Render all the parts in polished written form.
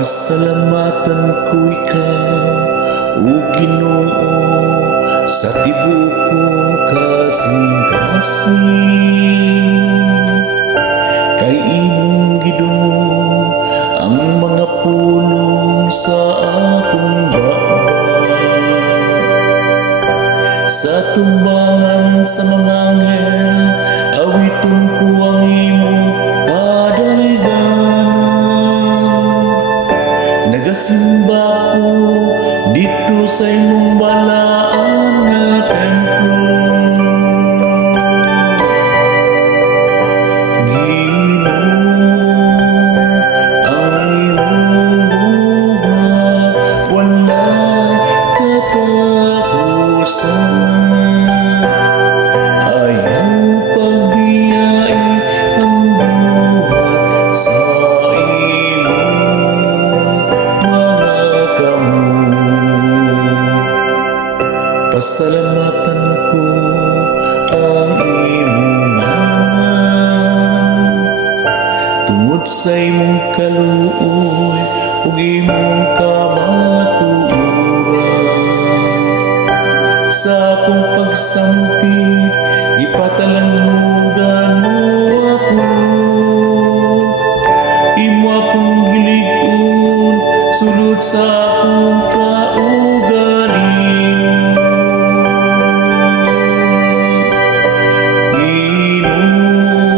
Pasalamatan ko ikaw, o Ginoo, sa tibuok kong kasing-kasing. Kay imong gidungo ang mga pulong sa akong baba. Sa tumbangan sa mga anghel, awiton ko ang imong kadaydanan. Nagasimba ko dito sa imong balaan nga templo. Ginoo, ang imong buhat walay katapusan. Ayaw pagbiyai ang buhat sa imong mga kamot. Pasalamatan ko ang imong ngalan, tungod sa imong kaluoy ug imong kamatuoran. Sa akong pagsampit, ipatalangugan mo ako. Imo akong gilig-on, sulod sa akong kaugalingon. Ginoo,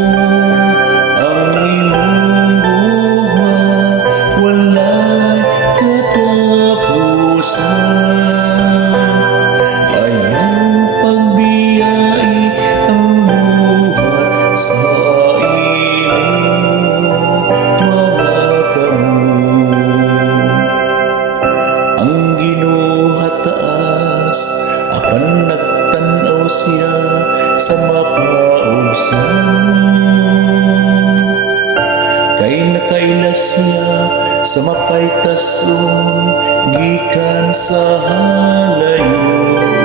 ang imong buhat walay katapusan. Ayaw pagbiyai ang buhat sa imong mga kamot. Ang Ginoo hataas, apan nagtan-aw siya sa mapausan. Kay nakaila siya sa mapaytason gikan sa halayon.